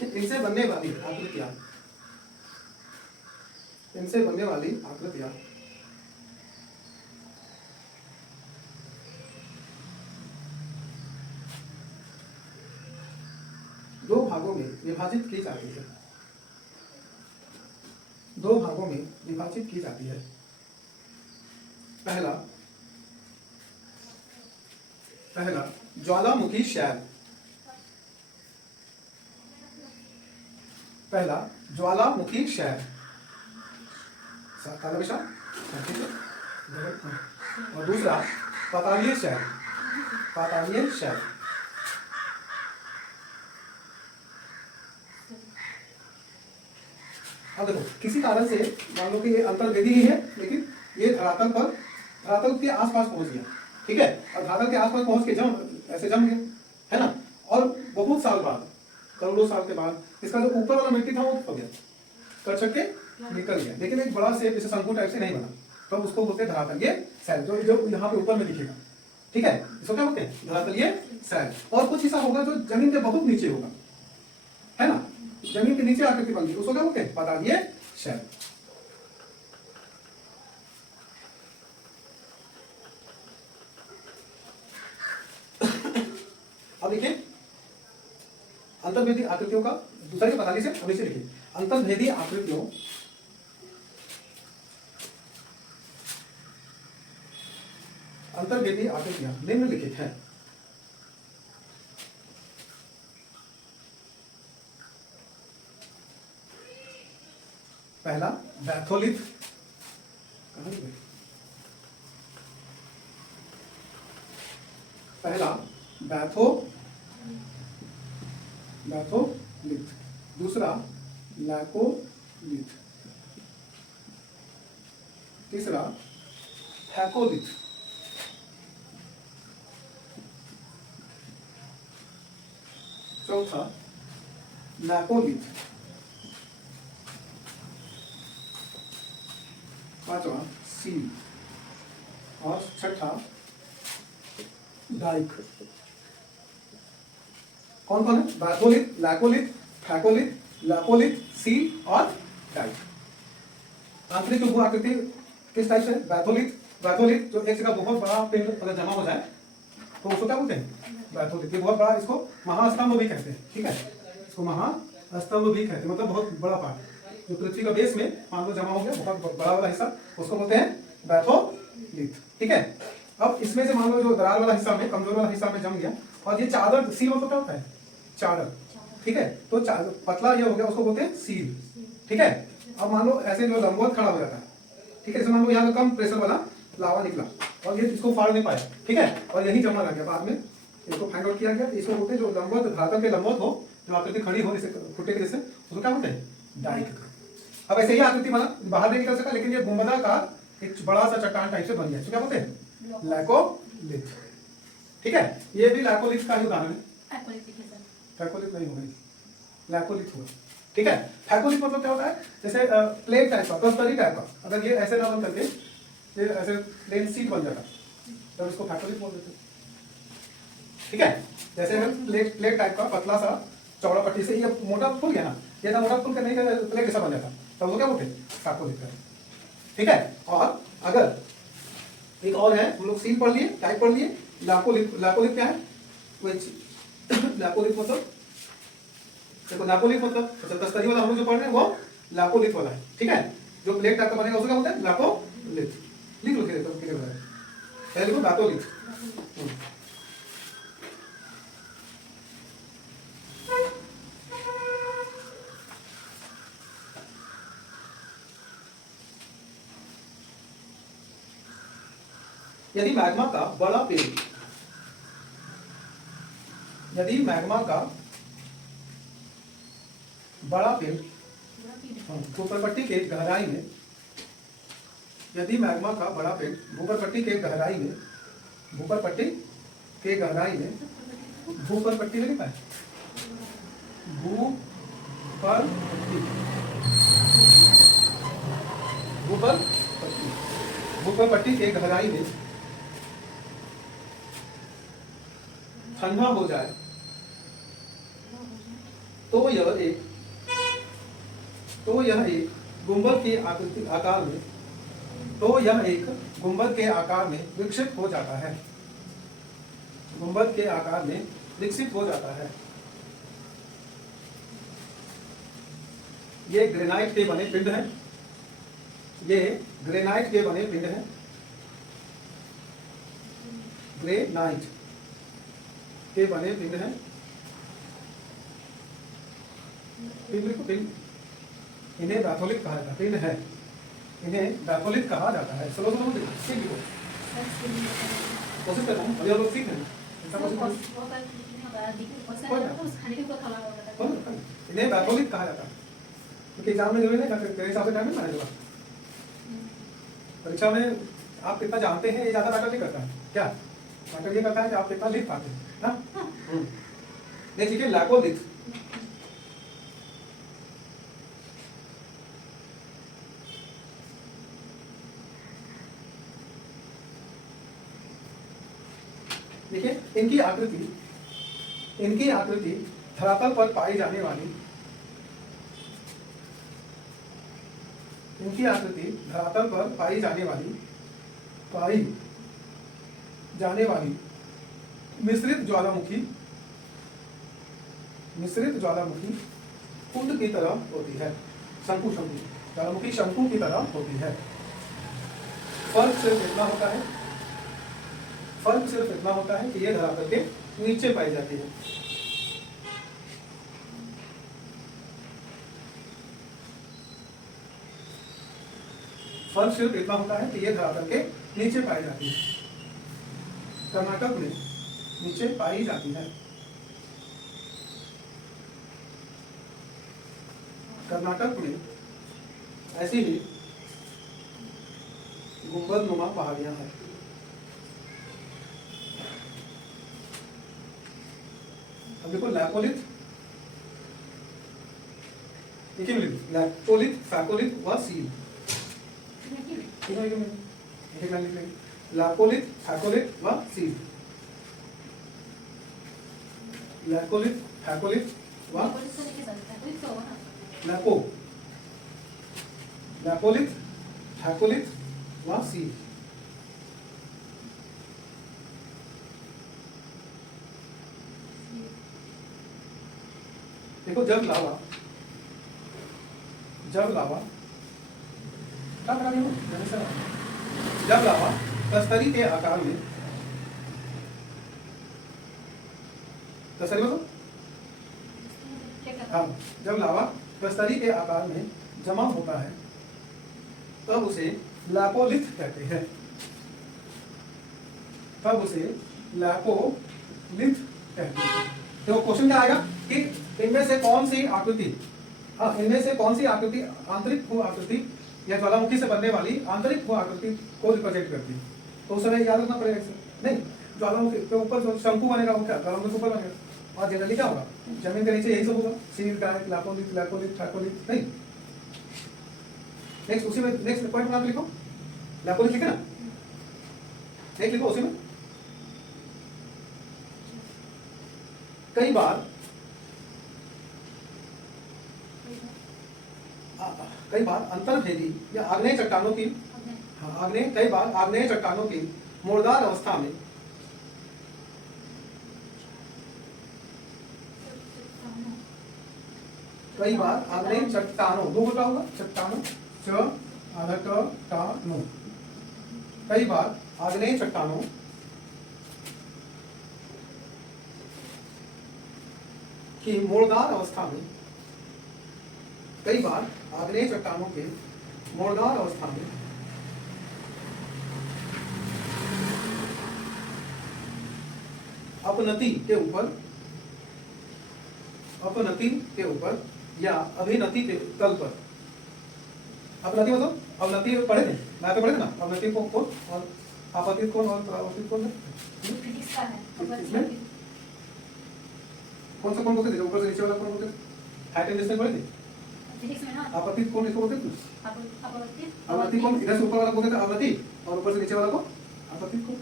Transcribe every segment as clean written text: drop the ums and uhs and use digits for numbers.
देखिए इनसे बनने वाली आकृतियां, इनसे बनने वाली आकृतियां दो भागों में विभाजित की जाती है, दो भागों में विभाजित की जाती है। पहला पहला ज्वालामुखी शैल, पहला ज्वालामुखी शैल, काला विशाल, और दूसरा पातालीय शैल, पातालीय शैल। अब देखो किसी कारण से मान लो कि ये अंतर्वेदी ही है, लेकिन ये धरातल पर, धरातल के आसपास पहुंच गया, ठीक है, और धरातल के आसपास पहुंच के ऐसे जम गया, है ना, और बहुत साल बाद, करोड़ों साल के बाद इसका जो ऊपर वाला मिट्टी था वो हो गया, कट के निकल गया, लेकिन एक बड़ा शेप जैसे शंकु टाइप से नहीं बना, तो उसको बोलते हैं धरातलीय शैल, जो यहाँ पे ऊपर में दिखेगा, ठीक है, इसको क्या बोलते हैं, धरातलीय शैल। और कुछ हिस्सा होगा जो जमीन के बहुत नीचे होगा, है ना, जमीन के नीचे आकृति बन गई, उसको क्या बोलते हैं, पातालीय शैल। अब देखिए अंतर्भेदी आकृतियों का दूसरा पातालीय शैल, अब इसे लिखिए अंतर्भेदी आकृतियों, अंतर्भेदी आकृतियां निम्नलिखित हैं। पहला बैथोलिथ, पहला बैथोलिथ, दूसरा लैकोलिथ, तीसरा थैकोलिथ, चौथा लैकोलिथ, पांचवा सील, और छठा डाइक। कौन कौन है, बैथोलिथ, लैकोलिथ, थैकोलिथ, लैकोलिथ, सील और डाइक। आंतरिक भू आकृति किस टाइप से है, बैथोलिथ, बैथोलिथ जो एक जगह बहुत बड़ा पिंड अगर जमा हो जाए तो उसको क्या बोलते हैं, बैथोलिथ। ये बहुत बड़ा, इसको महास्तंभ भी कहते हैं, ठीक है, इसको महास्तंभ भी कहते हैं, मतलब बहुत बड़ा पार्ट जो पृथ्वी का बेस में मान लो जमा हो गया, बहुत बड़ा वाला हिस्सा, उसको बोलते हैं बैथोलिथ, ठीक है। अब इसमें से मान लो जो दरार वाला हिस्सा में, कमजोर वाला हिस्सा में जम गया, और ये चादर, सील मतलब क्या होता है, चादर, ठीक है, तो पतला ये हो गया, उसको बोलते हैं सील, ठीक है। अब मान लो ऐसे जो लंबवत खड़ा हो जाता है, ठीक है, जैसे मान लो यहाँ कम प्रेशर वाला लावा निकला और ये इसको फाड़ नहीं पाया, ठीक है, और यही जमा रह गया, बाद में इसको फाइंड आउट किया गया, इसको बोलते हैं जो लंबवत, धरातल के लंबवत हो, जो आकृति खड़ी हो जैसे खुट्टे के जैसे, उसको क्या बोलते हैं, डाइक। अब ऐसे ही आकृति बना, बाहर नहीं निकल सका, लेकिन ये गुंबदाकार एक बड़ा सा चट्टान टाइप से बन गया, तो क्या बोलते हैं, लैकोलिथ, ठीक है। ये भी लैकोलिथ का ही उदाहरण है, थैकोलिथ नहीं होगा, लैकोलिथ होगा, ठीक है। थैकोलिथ मतलब क्या होता है, जैसे प्लेट टाइप का, कस्तरी टाइप का, अगर ये ऐसे ना बन करके ये ऐसे प्लेन सीट बन जाता तो इसको थैकोलिथ बोल देते, ठीक है। जैसे प्लेट टाइप का पतला सा चौड़ा पट्टी से ये मोटा फूल गया ना, ये ना मोटा फूल के नहीं प्लेट ऐसा बन जाता, तो वो क्या बोलते हैं, थैकोलिथ, ठीक है। और अगर एक और है, हम लोग सील पढ़ लिए, टाइप पढ़ लिए, लैकोलिथ। लैकोलिथ क्या है, लैकोलिथ मतलब देखो, लैकोलिथ मतलब कस्तरी वाला हम लोग जो पढ़ रहे हैं वो लैकोलिथ वाला है, ठीक है, जो प्लेट टाइप का बनेगा उसको क्या बोलते हैं, लैकोलिथ। लिख लो पहले लिखो बैथोलिथ। यदि मैग्मा का बड़ा पेड़, यदि मैग्मा का बड़ा पेड़ भूपरपट्टी के गहराई में, यदि मैग्मा का बड़ा पेड़ भूपरपट्टी के गहराई में, भूपरपट्टी के गहराई में, भूपरपट्टी में लिखा है, भूपरपट्टी, भूपरपट्टी, भूपरपट्टी के गहराई में ठंडा हो जाए, तो यह एक गुंबद के आकृति आकार में तो यह एक गुंबद के आकार में विकसित हो जाता है। गुंबद के आकार में विकसित हो जाता है। ये ग्रेनाइट के बने पिंड हैं। ये ग्रेनाइट के बने पिंड हैं। ग्रेनाइट के बने पिंड हैं। पिंड इन्हें बैथोलिट कहा जाता है। पिंड है, इन्हें बैथोलिट कहा जाता है। चलो चलो सीख लो, कोशिश कर रहा हूँ, अभी आप लोग सीख रहे हैं। इन्हें बैथोलिट कहा जाता है क्योंकि एग्जाम में जरूरी नहीं, तेरे हिसाब से टाइम नहीं मानेगा। परीक्षा में आप कितना जानते हैं ये ज्यादा मैटर नहीं करता है। क्या मैटर ये करता है कि आप कितना लिख पाते हैं ना। देखिए लैकोलिथ, देखिए इनकी आकृति धरातल पर पाई जाने वाली मिश्रित ज्वालामुखी कुंड की तरह होती है। ज्वालामुखी शंकु की तरह होती है। फर्क सिर्फ इतना होता है कि ये धरातल के नीचे पाई जाती है। फर्क सिर्फ इतना होता है कि ये धरातल के नीचे पाई जाती है। कर्नाटक में नीचे पाई जाती है। कर्नाटक में ऐसी ही गुंबदनुमा पहाड़ियां हैं। अब देखो लैकोलिथ, एक ही मिनट, लैकोलिथ, फैकोलिथ व सील, लैकोलिथ, फैकोलिथ व सील, लैकोलिथ, फैकोलिथ व लैकोलिथ, फैकोलिथ व सील। देखो जब लावा कस्तरी के आकार में, जब लावा कस्तरी के आकार में जमा होता है तब उसे लैकोलिथ कहते हैं। तो क्वेश्चन क्या आएगा कि इनमें से कौन सी आकृति आंतरिक भू आकृति या ज्वालामुखी से बनने वाली आंतरिक भू आकृति को रिप्रेजेंट करती है। तो उस समय याद रखना पड़ेगा नहीं, ज्वालामुखी के ऊपर जो शंकु बनेगा वो क्या ज्वालामुखी ऊपर बनेगा, और जनरली क्या होगा जमीन के नीचे यही सब होगा, सील, डायरेक्ट, लैकोलिथ, फैकोलिथ। नहीं, नेक्स्ट उसी में नेक्स्ट पॉइंट में लिखो, लैकोलिथ लिखे ना, नेक्स्ट लिखो उसी में। कई बार अंतर्भेदी या आग्नेय चट्टानों की मुर्दार अवस्था में कई बार आग्नेय चट्टानों, दो बोलता होगा चट्टानों, कई बार आग्नेय चट्टानों की मुर्दार अवस्था में, कई बार आग्नेय चट्टानों के मुर्दार अवस्था में अपनति के ऊपर या अभिनति के तल पर, अपनति मतलब अवनति पढ़े थे, मैं तो पढ़े थे ना, अवनति को कौन और आपतित कौन और परावर्तित कौन है, कौन सा कौन बोलते थे, ऊपर से नीचे वाला कौन बोलते थे, हाइट एंड डिस्टेंस पढ़े थे। आपतित कौन इसको बोलते थे, अवनति कौन इधर से ऊपर वाला बोलते थे अवनति, और ऊपर से नीचे वाला को आपतित को,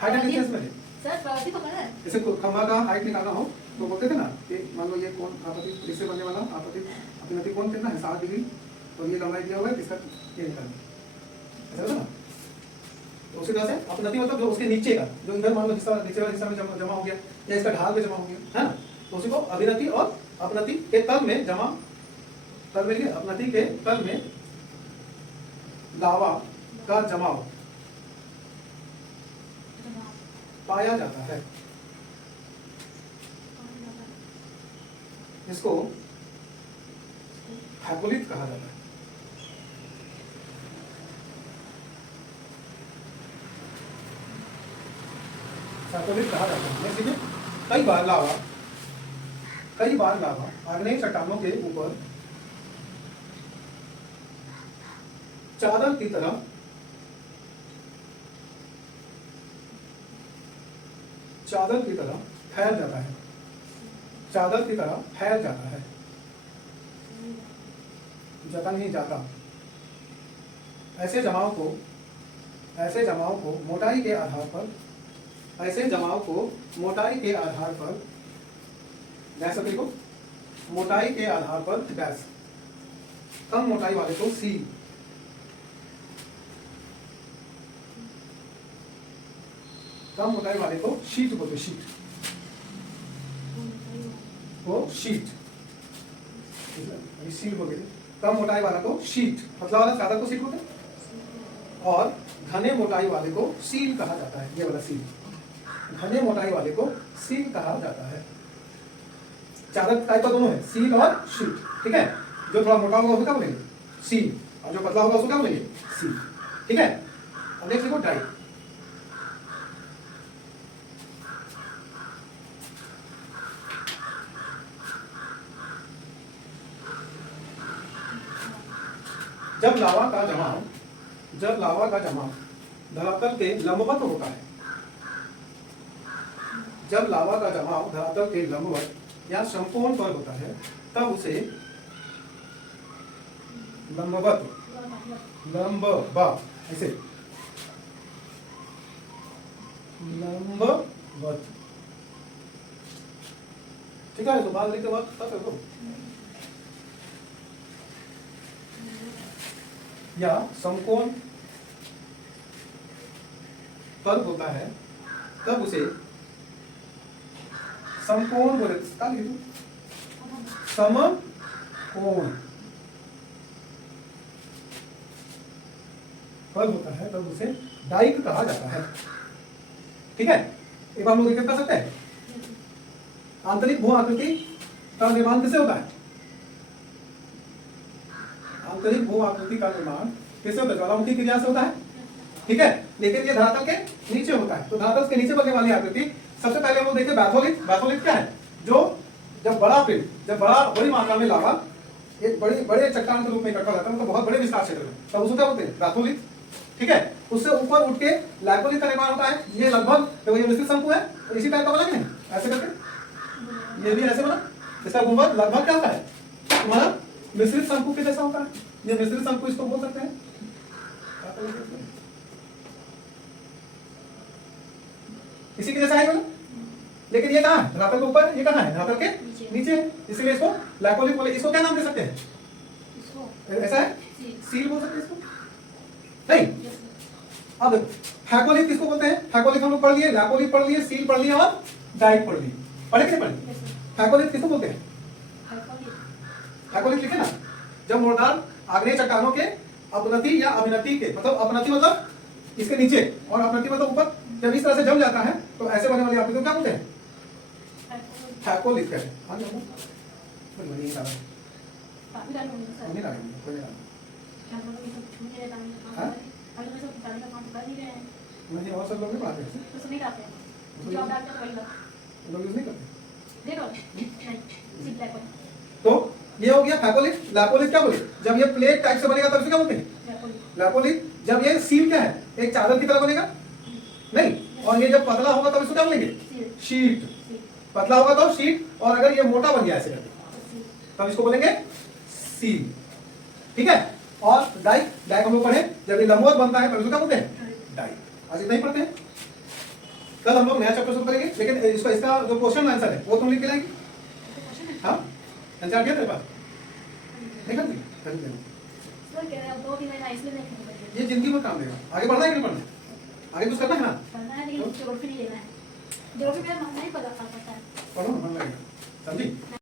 हाइट एंड डिस्टेंस में सर प्रवृत्ति को पढ़ा है। जैसे खंभा का हाइट निकालना हो तो बोलते थे ना कि मान लो ये कोण आपतित इससे बनने वाला आपतित अपनति कोण कितना है 60 डिग्री और ये लंबाई दिया हुआ है इसका ये निकालना ऐसा होगा ना। तो उसी तरह से अपनति मतलब जो उसके नीचे का जो इधर मान लो हिस्सा नीचे वाला हिस्सा में जमा हो गया या इसका ढाल में जमा हो गया है ना, तो उसी को अभिनति और अपनति के तल में जमा तल में अपनति के तल में लावा का जमाव पाया जाता है। इसको फैकोलिथ कहा जाता है। फैकोलिथ कहा जाता है। देखिए कई बार लावा आग्नेय चट्टानों के ऊपर चादर की तरह फैल जाता है। चादर की तरह फैल जाता है, जतन ही जाता। ऐसे जमाव को मोटाई के आधार पर व्यास को मोटाई के आधार पर व्यास कम मोटाई वाले को सी, कम मोटाई वाले को शीट बोलते, शीट बोलते। कम मोटाई वाला को शीट, पतला वाला चादर को शीट बोलते हैं, और घने मोटाई वाले को सील कहा जाता है। ये वाला सील, घने मोटाई वाले को सील कहा जाता है। चादर टाइप का दोनों है, सील और शीट, ठीक है। जो थोड़ा मोटा होगा उसको क्या बोलेंगे सील, और जो पतला होगा उसको क्या बोलेंगे सील, ठीक है। अब नेक्स्ट देखो डाई। जब लावा का जमाव धरातल के लंबवत होता है, जब लावा का जमाव धरातल के लंबवत या समकोण पर होता है, तब उसे लंबवत ऐसे लंबवत, ठीक है। तो बात लिखते वक्त तब देखो या समकोण पर होता है, तब उसे समकोण बोले। समकोण पर होता है तब उसे डाइक कहा जाता है, ठीक है। एक बार हम लोग रिकॉर्ड कर सकते हैं। आंतरिक भू आकृति का निर्माण किससे होता है? आंतरिक भू आकृति का निर्माण किससे होता है? ज्वालामुखी क्रिया से होता है, ठीक है। लेकिन ये धरातल के नीचे होता है, तो धरातल के नीचे बनने वाली आकृति सबसे पहले हम लोग देखते हैं बैथोलिथ। बैथोलिथ क्या है? जो जब बड़ी मात्रा में लावा एक बड़े चट्टान के रूप में इकट्ठा होता है, मतलब बहुत बड़े विस्तार क्षेत्र में, तब उसको क्या बोलते हैं? बैथोलिथ, ठीक है। उससे ऊपर उठ के लैकोलिथ का निर्माण होता है। ये लगभग तो ये मिश्रित शंकु है, तो इसी टाइप का बना कि नहीं? ऐसे करके ये भी ऐसे बना, इसका गुंबद लगभग क्या होता है तुम्हारा? मिश्रित शंकु के जैसा होता है। ये मिश्रित शंकु इसको बोल सकते हैं। इसी के जैसा है बोला, लेकिन ये कहाँ है? धरातल के ऊपर, ये कहाँ है? धरातल के नीचे, इसलिए इसको लैकोलिथ बोले। इसको क्या नाम दे सकते हैं? ऐसा है, सील बोल सकते हैं इसको, नहीं। अब फैकोलिथ किसको बोलते हैं? फैकोलिथ हम लोग पढ़ लिए, लैकोलिथ पढ़ लिए, सील पढ़ लिए और डाइक पढ़ लिए। पढ़े कि नहीं पढ़े? फैकोलिथ किसको बोलते हैं? फैकोलिथ लिखे ना, जब मोर्टार आग्नेय चट्टानों के अपनति या अभिनति के, मतलब अपनति मतलब इसके नीचे और अपनति मतलब ऊपर, जब इस तरह से जम जाता है तो ऐसे बनने वाली आकृति को क्या बोलते हैं? फैकोलिथ कहते हैं। नहीं, और सब लोग नहीं पढ़ाते हैं, लोग यूज नहीं करते। तो ये हो गया फैकोलिथ। लैकोलिथ क्या बोले? जब ये प्लेट टाइप से बनेगा तब इसे क्या बोलते हैं? लैकोलिथ। जब ये सील क्या है? एक चादर की तरह बनेगा, नहीं। और ये जब पतला होगा तब इसको क्या बोलेंगे? शीट। पतला होगा तो शीट, और अगर ये मोटा बन गया ऐसे करके तब इसको बोलेंगे सील, ठीक है। और डाइक, डाइक हम लोग पढ़े, जब ये लंबवत बनता है तब इसको क्या बोलते हैं? डाइक। आज इतना ही पढ़ते हैं, कल हम लोग नया चैप्टर शुरू करेंगे, लेकिन इसका जो क्वेश्चन आंसर है वो तुम लिख के लाएंगे। एनसीईआरटी है तेरे पास? नहीं करती? खरीद लेना। सर कह रहे हैं 2 दिन महीना इसलिए नहीं खरीद रही ये जिंदगी में काम देगा। आगे बढ़ना है कि नहीं बढ़ना है? आगे कुछ करना है ना? पढ़ना है लेकिन ज्योग्राफी नहीं लेना है। ज्योग्राफी मेरा मन नहीं पता है। पढ़ो ना, मन लगेगा। समझी?